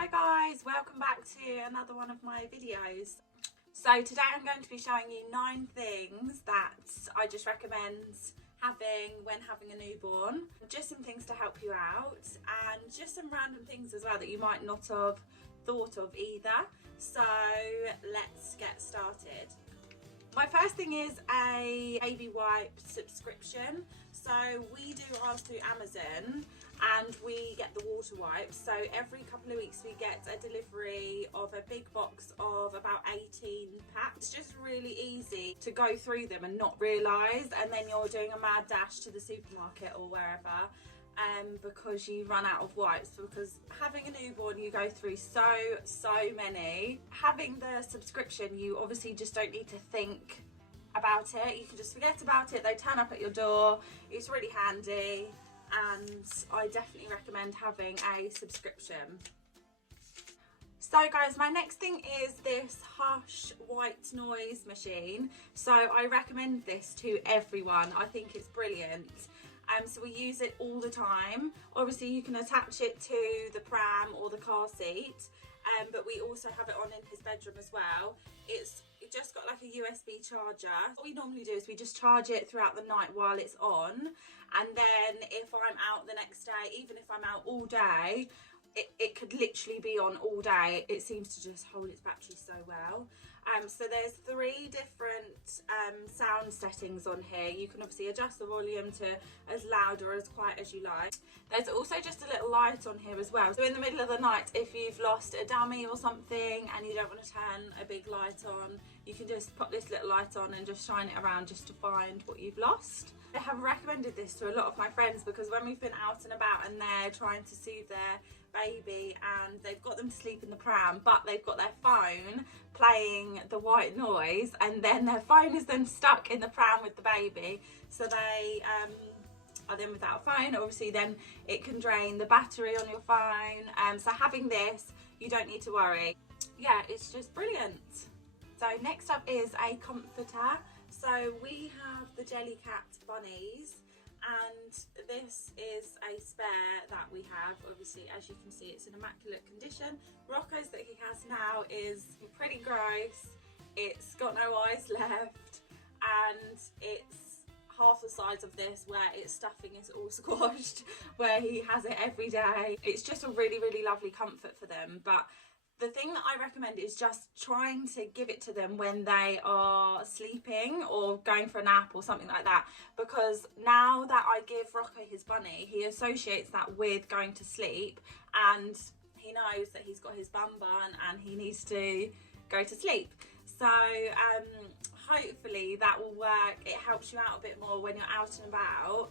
Hi guys, welcome back to another one of my videos. So today I'm going to be showing you 9 things that I just recommend having when having a newborn. Just some things to help you out and just some random things as well that you might not have thought of either. So let's get started. My first thing is a baby wipe subscription. So we do ours through Amazon and we get the water wipes. So every couple of weeks we get a delivery of a big box of about 18 packs. It's just really easy to go through them and not realise, and then you're doing a mad dash to the supermarket or wherever because you run out of wipes. Because having a newborn, you go through so many. Having the subscription, you obviously just don't need to think about it. You can just forget about it. They turn up at your door. It's really handy, and I definitely recommend having a subscription. So guys, my next thing is this Hush white noise machine. So I recommend this to everyone. I think it's brilliant. So we use it all the time. Obviously you can attach it to the pram or the car seat, but we also have it on in his bedroom as well. It's just got like a USB charger. What we normally do is we just charge it throughout the night while it's on, and then if I'm out the next day, even if I'm out all day, it could literally be on all day. It seems to just hold its battery so well. So there's 3 different sound settings on here. You can obviously adjust the volume to as loud or as quiet as you like. There's also just a little light on here as well. So in the middle of the night, if you've lost a dummy or something and you don't want to turn a big light on, you can just put this little light on and just shine it around just to find what you've lost. I have recommended this to a lot of my friends because when we've been out and about and they're trying to soothe their baby and they've got them to sleep in the pram, but they've got their phone playing the white noise, and then their phone is then stuck in the pram with the baby, so they are then without a phone. Obviously then it can drain the battery on your phone, so having this, you don't need to worry. Yeah, it's just brilliant. So next up is a comforter. So we have the Jellycat bunnies, and this is a spare that we have. Obviously, as you can see, it's in immaculate condition. Rocco's that he has now is pretty gross. It's got no eyes left, and it's half the size of this, where its stuffing is all squashed, where he has it every day. It's just a really lovely comfort for them. But the thing that I recommend is just trying to give it to them when they are sleeping or going for a nap or something like that, because now that I give Rocco his bunny, he associates that with going to sleep, and he knows that he's got his bum bun and he needs to go to sleep. So hopefully that will work. It helps you out a bit more when you're out and about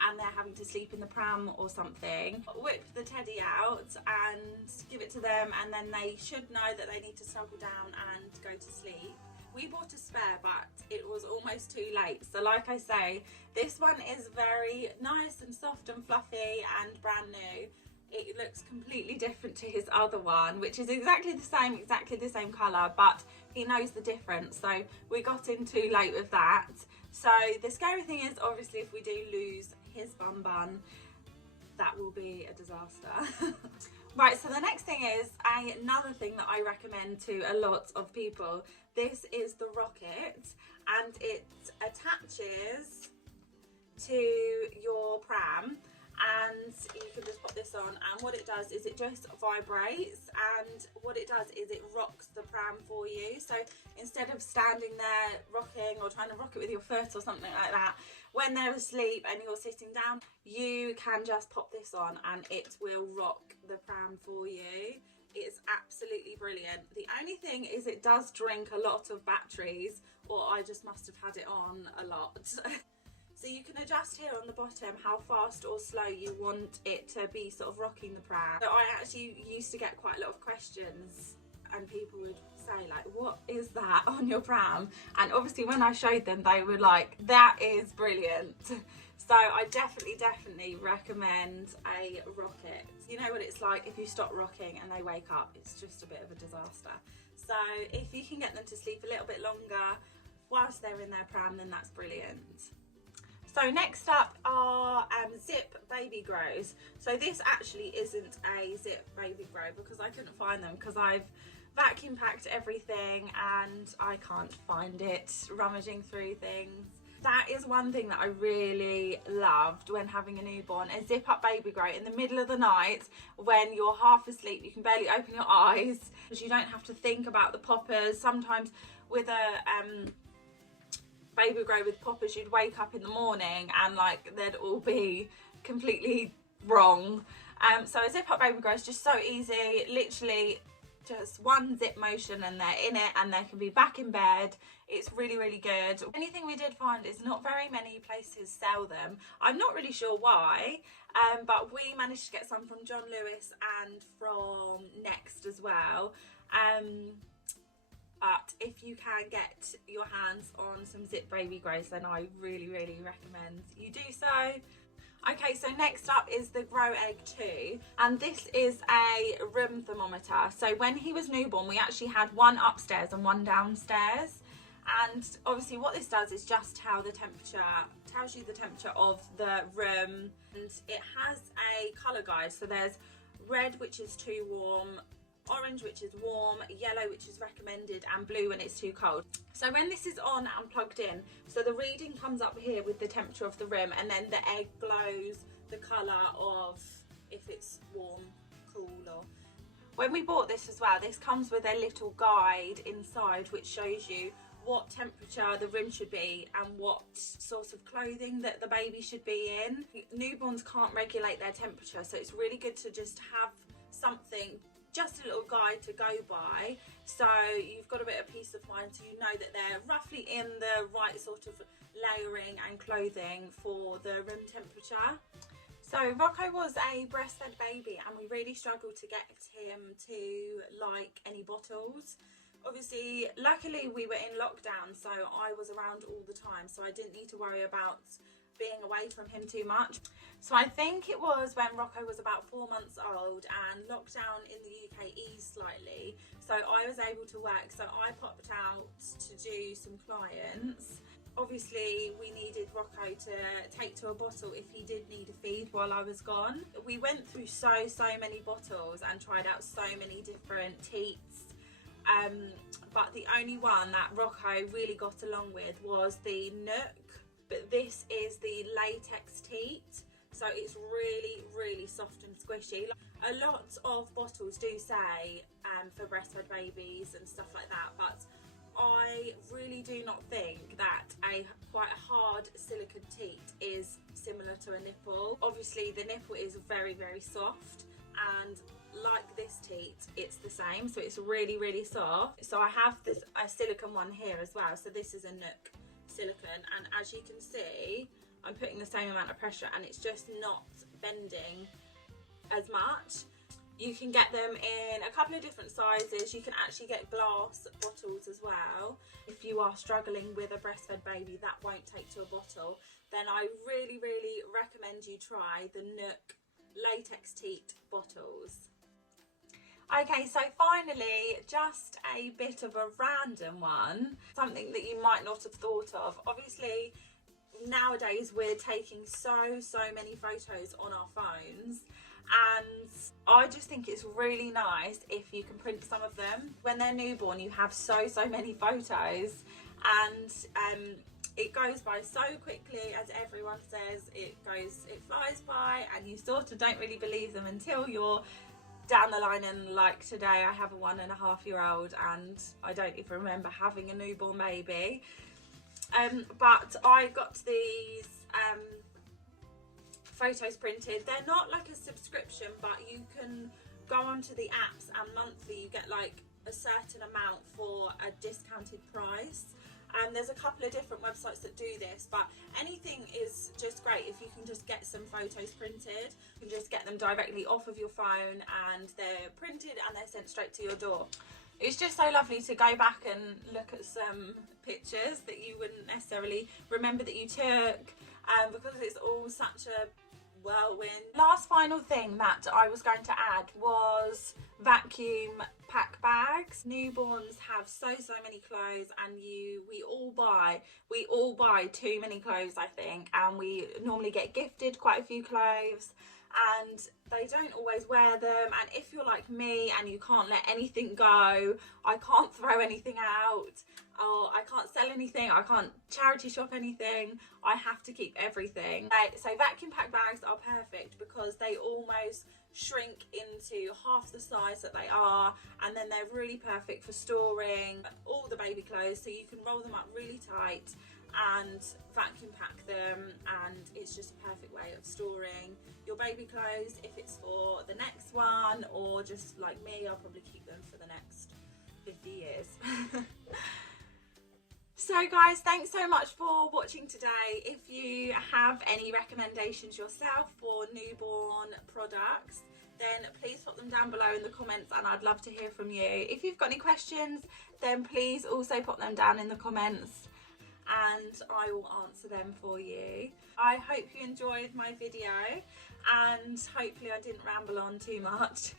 and they're having to sleep in the pram or something. Whip the teddy out and give it to them, and then they should know that they need to snuggle down and go to sleep. We bought a spare, but it was almost too late. So like I say, this one is very nice and soft and fluffy and brand new. It looks completely different to his other one, which is exactly the same colour, but he knows the difference. So we got in too late with that. So the scary thing is, obviously, if we do lose his bum bun, that will be a disaster. Right, so the next thing is another thing that I recommend to a lot of people. This is the ROCKIT, and it attaches to your pram, and you can just pop this on, and what it does is it just vibrates, and what it does is it rocks the pram for you. So instead of standing there rocking or trying to rock it with your foot or something like that, when they're asleep and you're sitting down, you can just pop this on and it will rock the pram for you. It's absolutely brilliant. The only thing is it does drink a lot of batteries, or I just must have had it on a lot. So you can adjust here on the bottom how fast or slow you want it to be sort of rocking the pram. So I actually used to get quite a lot of questions, and people would say like, what is that on your pram? And obviously when I showed them, they were like, that is brilliant. So I definitely recommend a ROCKIT. You know what it's like if you stop rocking and they wake up, it's just a bit of a disaster. So if you can get them to sleep a little bit longer whilst they're in their pram, then that's brilliant. So next up are Zip BABYGROWS. So this actually isn't a Zip BABYGROW because I couldn't find them because I've vacuum packed everything and I can't find it, rummaging through things. That is one thing that I really loved when having a newborn, a zip up BABYGROW in the middle of the night when you're half asleep, you can barely open your eyes, because you don't have to think about the poppers. Sometimes with a BABYGROW with poppers, you'd wake up in the morning and like they'd all be completely wrong. So a zip up BABYGROW is just so easy, literally just one zip motion and they're in it and they can be back in bed. It's really, really good. Anything we did find is not very many places sell them. I'm not really sure why, but we managed to get some from John Lewis and from Next as well. But if you can get your hands on some Zip BABYGROWS, then I really, really recommend you do so. Okay, so next up is the Grow Egg 2, and this is a room thermometer. So when he was newborn, we actually had one upstairs and one downstairs. And obviously what this does is just tells you the temperature of the room, and it has a colour guide. So there's red, which is too warm, orange, which is warm, yellow, which is recommended, and blue when it's too cold. So when this is on and plugged in, so the reading comes up here with the temperature of the room, and then the egg glows the colour of if it's warm, cool, or... When we bought this as well, this comes with a little guide inside which shows you what temperature the room should be and what sort of clothing that the baby should be in. Newborns can't regulate their temperature, so it's really good to just have something, just a little guide to go by, so you've got a bit of peace of mind, so you know that they're roughly in the right sort of layering and clothing for the room temperature. So Rocco was a breastfed baby and we really struggled to get him to like any bottles. Obviously, luckily we were in lockdown, so I was around all the time, so I didn't need to worry about being away from him too much. So I think it was when Rocco was about 4 months old and lockdown in the UK eased slightly, so I was able to work, so I popped out to do some clients. Obviously we needed Rocco to take to a bottle if he did need a feed while I was gone. We went through so many bottles and tried out so many different TEATs, but the only one that Rocco really got along with was the Nook, but this is the latex TEAT, so it's really soft and squishy. A lot of bottles do say for breastfed babies and stuff like that, but I really do not think that quite a hard silicone teat is similar to a nipple. Obviously the nipple is very soft, and like this teat it's the same, so it's really soft. So I have a silicone one here as well, so this is a Nook silicone, and as you can see I'm putting the same amount of pressure and it's just not bending as much. You can get them in a couple of different sizes. You can actually get glass bottles as well. If you are struggling with a breastfed baby that won't take to a bottle, then I really recommend you try the Nook latex teat bottles. Okay, so finally, just a bit of a random one, something that you might not have thought of. Obviously, nowadays we're taking so many photos on our phones, and I just think it's really nice if you can print some of them. When they're newborn, you have so many photos, and it goes by so quickly, as everyone says. It flies by, and you sort of don't really believe them until you're down the line. And like today, I have a 1.5-year-old and I don't even remember having a newborn baby. But I got these photos printed. They're not like a subscription, but you can go onto the apps and monthly you get like a certain amount for a discounted price. There's a couple of different websites that do this, but anything is just great if you can just get some photos printed. You can just get them directly off of your phone and they're printed and they're sent straight to your door. It's just so lovely to go back and look at some pictures that you wouldn't necessarily remember that you took, because it's all such a whirlwind. Last final thing that I was going to add was vacuum pack bags. Newborns have so many clothes, and we all buy too many clothes, I think, and we normally get gifted quite a few clothes and they don't always wear them. And if you're like me and you can't let anything go, I can't throw anything out, or I can't sell anything, I can't charity shop anything, I have to keep everything. So vacuum pack bags are perfect because they almost shrink into half the size that they are, and then they're really perfect for storing all the baby clothes. So you can roll them up really tight and vacuum pack them, and it's just a perfect way of storing your baby clothes if it's for the next one, or just like me, I'll probably keep them for the next 50 years. So guys, thanks so much for watching today. If you have any recommendations yourself for newborn products, then please put them down below in the comments and I'd love to hear from you. If you've got any questions, then please also put them down in the comments and I will answer them for you. I hope you enjoyed my video and hopefully I didn't ramble on too much.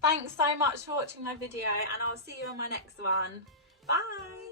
Thanks so much for watching my video and I'll see you on my next one. Bye!